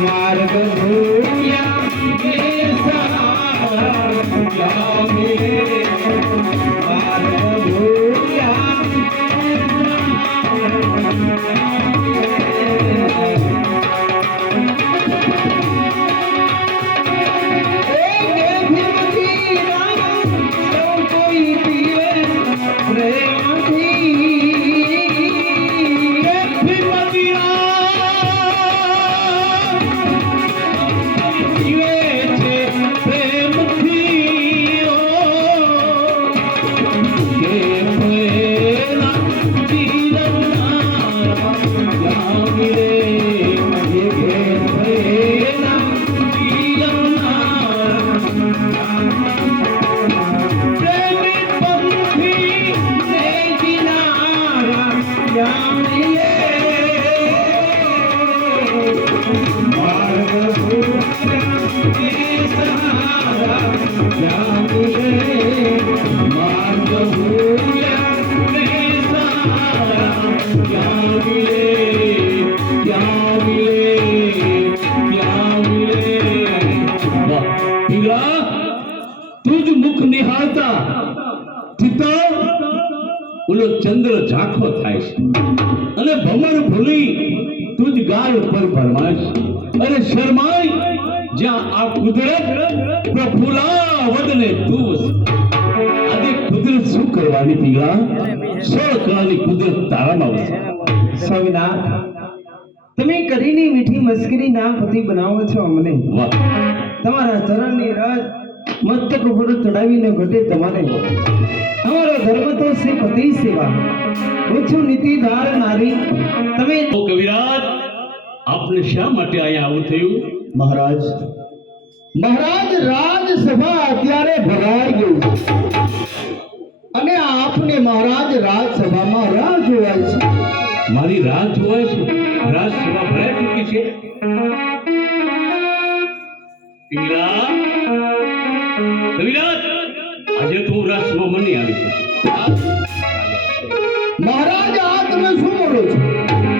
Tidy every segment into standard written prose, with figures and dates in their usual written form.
मार्ग भूया ऐसा जागे मार्ग भूया चंद्र झाखो थाय अने भमर भूली तुझ गाल पर भरमाश अरे शर्माई ज्या आ कुदरत प्रफुला वदने तू आदि कुदरत शू करवानी पीगळा सो करवानी कुदरत तारामां वसे સ્વામિનાથ તમે કરીને મીઠી મસ્કરી ના પતિ બનાવો છો અમને વાહ તમારા ચરણની રાજ મસ્તક ઉપર ચડાવીને ઘટે તમારે हमारा धर्म तो से पति सेवा उच्च नीति धार नारी तमे ओ कविराज आपने शा માટે આયા આવું થયું महाराज महाराज રાજસભા અત્યારે ભરાઈ ગઈ અને આપને महाराज રાજસભામાં રાહ જોવાય છે મારી રાહ જોવાય છે રાજસભા ભરાઈ ચૂકી છે પીલા કવિરાજ આજે તો રાજસભા મને આવી છે महाराज આ તમે શું બોલો છો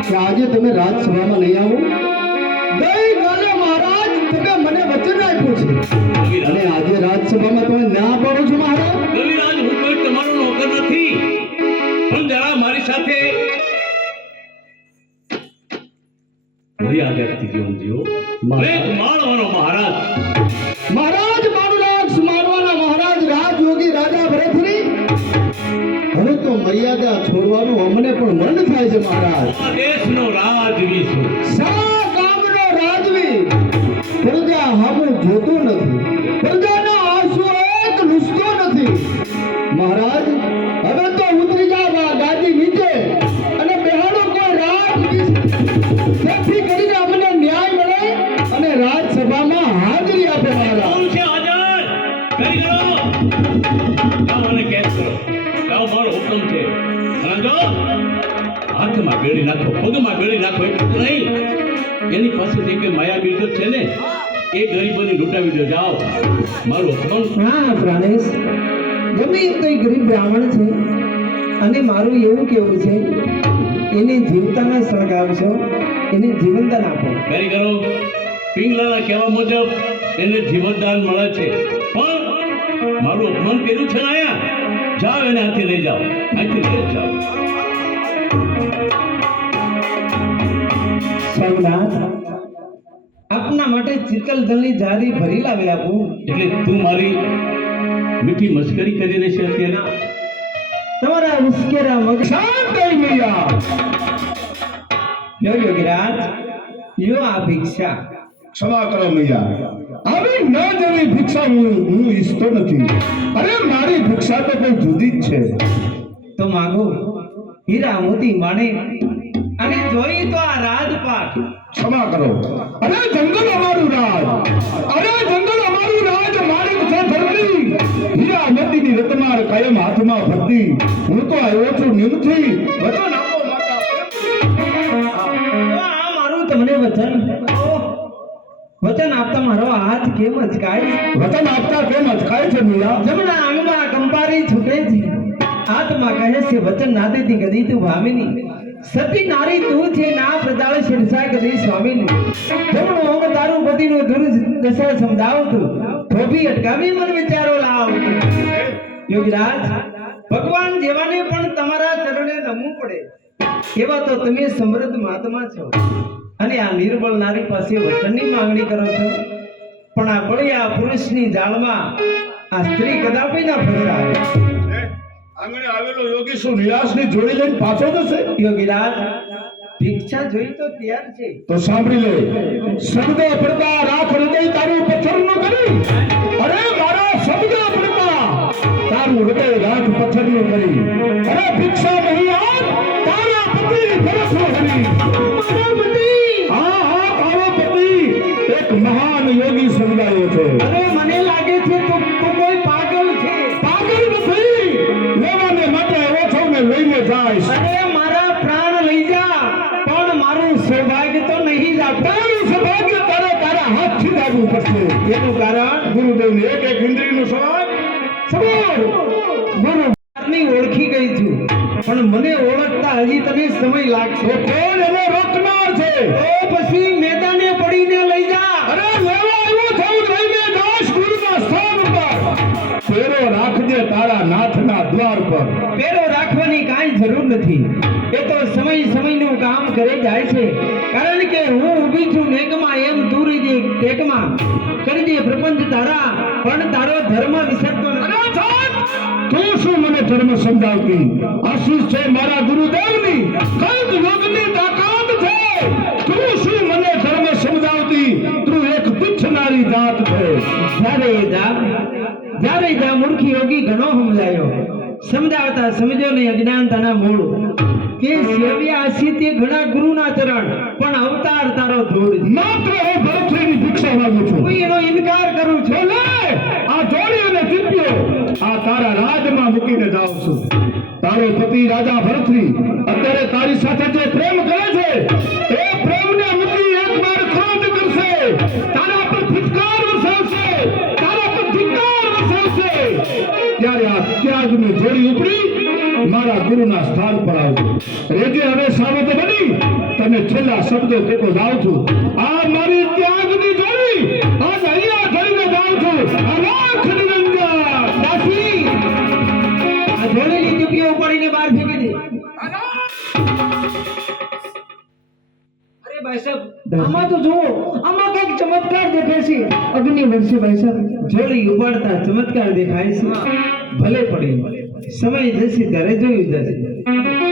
કે આજે તમે રાજસભામાં નહીં આવો ગઈ કાલે महाराज તમે મને વચન આપ્યું છે અને આજે રાજસભામાં તમે ના પાડો છો महाराज કવિરાજ હું કોઈ તમારો નોકર નથી પણ જરા મારી સાથે મારી આગળથી જીવન જીવો એક માળવાનો મહારાજ महाराज બાળરાક્ષ મારવાના महाराज રાજયોગી રાજા ભરતની હવે તો મર્યાદા છોડવાનું અમને પણ મન થાય છે महाराज આ દેશનો રાજવી છું સા ગામનો રાજવી પ્રજા હામું જોતો નથી પ્રજાના આંસુ એક લૂછતો નથી महाराज હવે તો ઉતરી જાવ આ ગાદી નીચે અને બેહાડો કોઈ રાજ જેથી કરીને અમને ન્યાય મળે અને રાજસભામાં હાજરી આપે महाराज કોણ છે હાજર કરી કરો જાઓ અને કેદ કરો જાઓ મારો હુકમ છે સમજો હાથમાં બેડી નાખો પગમાં બેડી નાખો એટલું નહીં એની પાસે જે કે માયા બિલકત છે ને એ ગરીબોને લૂંટાવી દો જાઓ મારું હુકમ હા પ્રાણેશ ગમે એમ તો ગરીબ બ્રાહ્મણ છે અને મારું એવું કેવું છે એને જીવતાના સળગાવશો એને જીવનદાન આપો કરી કરો પિંગલાના કહેવા મુજબ એને જીવનદાન મળે છે પણ મારું અપમાન કર્યું છે ને આયા જાઓ એને હાથે લઈ જાઓ હાથે લઈ જાઓ સ્વામિનાથ આપના માટે ચિકલદલની જારી ભરી લાવી આપું એટલે તું મારી મીઠી મસ્કરી કરી રહી છે અત્યારે તમારા ઉશ્કેરા મગ શાંત થઈ ગયા યો યોગીરાજ યો આ ભિક્ષા ક્ષમા કરો મૈયા આવી ન જેવી ભિક્ષા હું ઈચ્છતો નથી અરે મારી ભિક્ષા તો કોઈ જુદી જ છે તો માંગો હીરા મોતી માણે અને જોઈ તો આ રાજપાટ ક્ષમા કરો અરે જંગલ અમારું રાજ અરે જંગલ અમારું રાજ મારી છે ધરતી હીરા મોતીની રતમાર કાયમ હાથમાં ભરતી હું તો આવ્યો છું નિમથી વચન આપો માતા આ મારું તમને વચન વચન આપતા મારો હાથ કેમ અચકાય વચન આપતા કેમ અચકાય છે મિયા જમણા અંગમાં કંપારી છૂટે છે હાથમાં કહે છે વચન ના દેતી ગદી તું ભામિની સતી નારી તું છે ના પ્રજાળ શિરસા કદી સ્વામી જમણો અંગ તારું પતિનું દુર દશા સમજાવતું થોભી અટકાવી મન વિચારો લાવ યોગીરાજ ભગવાન જેવાને પણ તમારા ચરણે નમવું પડે એવા તો તમે સમૃદ્ધ મહાત્મા છો અને આ નિર્બળ નારી પાસે વચનની માંગણી કરો છો પણ આ બળિયા પુરુષની જાળમાં આ સ્ત્રી કદાપી ના ફસાય આંગણે આવેલો યોગી શું નિરાશની જોડી લઈને પાછો જશે? યોગીરાજ ભિક્ષા જોઈ તો તૈયાર છે તો સાંભળી લે, શબ્દ પડતા રાખ હૃદય તારું પથ્થર ન કરી. અરે મારા શબ્દ પડતા તારું હૃદય રાખ પથ્થર ન કરી. અરે ભિક્ષા નહીં આપ તારા પતિ ભરસો હરી. મારા પતિ હા હા તારો પતિ એક મહાન યોગી સમજાયો છે. અરે મને લાગે છે તું કોઈ પાગલ છે પાગલ નથી, લેવાને માટે ઓછો ને લઈને જાય. અરે મારા પ્રાણ લઈ જા પણ મારું સૌભાગ્ય તો નહીં જા તારું સૌભાગ્ય તારા હાથથી લાવવું પડશે. એનું કારણ ગુરુદેવની એક એક ઇન્દ્રિયનો સવાલ સવાલ ગુરુ આદમી ઓળખી ગઈ છું પણ મને ઓળખતા હજી તને સમય લાગશે કોણ એને રોકનાર છે? તો પછી મેદાને પડીને લઈ જા અરે લેવા આવ્યો છું લઈને દાસ ગુરુના સ્થાન ઉપર. ફેરો રાખજે તારા નાથના દ્વાર પર. પેરો રાખવાની કાંઈ જરૂર નથી એ તો સમયનું કામ કરે જાય છે કારણ કે હું ઊભી છું નેકમાં એમ તું રહી ટેકમાં કરી દે પ્રપંચ તારા પણ તારો ધર્મ વિસરતો નથી. અરે છોડ, તું શું મને ધર્મ સમજાવતી? આશીષ છે મારા ગુરુદેવની, કઈક યોગની તાકાત છે. તું શું મને ધર્મ સમજાવતી? તું એક તુચ્છનારી જાત છે. જ્યારે જા મૂર્ખી યોગી ઘણો સમજાવતા સમજો ને અજ્ઞાનતાના મૂળ કે સેવ્યા હસી તે ઘણા ગુરુના ચરણ પણ અવતાર તારો ધૂળ છે. માત્ર હું ભરતરીની ભિક્ષા માંગુ છું. હું એનો ઇનકાર કરું છું. લે આ જોડી અને દિવ્યો આ તારા રાજમાં મૂકીને જાઉં છું. તારો પતિ રાજા ભરતરી અત્યારે તારી સાથે જે પ્રેમ કરે છે એ પ્રેમને મૂકી એકવાર ક્રોધ કરશે, તારા પર ધિક્કાર વરસાવશે, તારા પર ધિક્કાર વરસાવશે. ત્યારે આ ત્યાગની જોડી ઉપડી મારા ગુરુના સ્થાન પર આવજો. રેજે હવે સાવધ બની તને છેલ્લા શબ્દો કહેતો જાઉં છું. આ મારી ત્યાગની જોડી આજ અહીંયા ધરીને જાઉં છું. આ લાખ નિરંજન દાસી આ જોડેલી દીકરીઓ ઉપાડીને બહાર ફેંકી દે. અરે ભાઈ સાહેબ આમાં તો જુઓ આમાં કઈક ચમત્કાર દેખાય છે. અગ્નિ વર્ષે ભાઈ સાહેબ જોડી ઉપાડતા ચમત્કાર દેખાય છે. ભલે પડી સમય જશે ત્યારે જોયું જશે.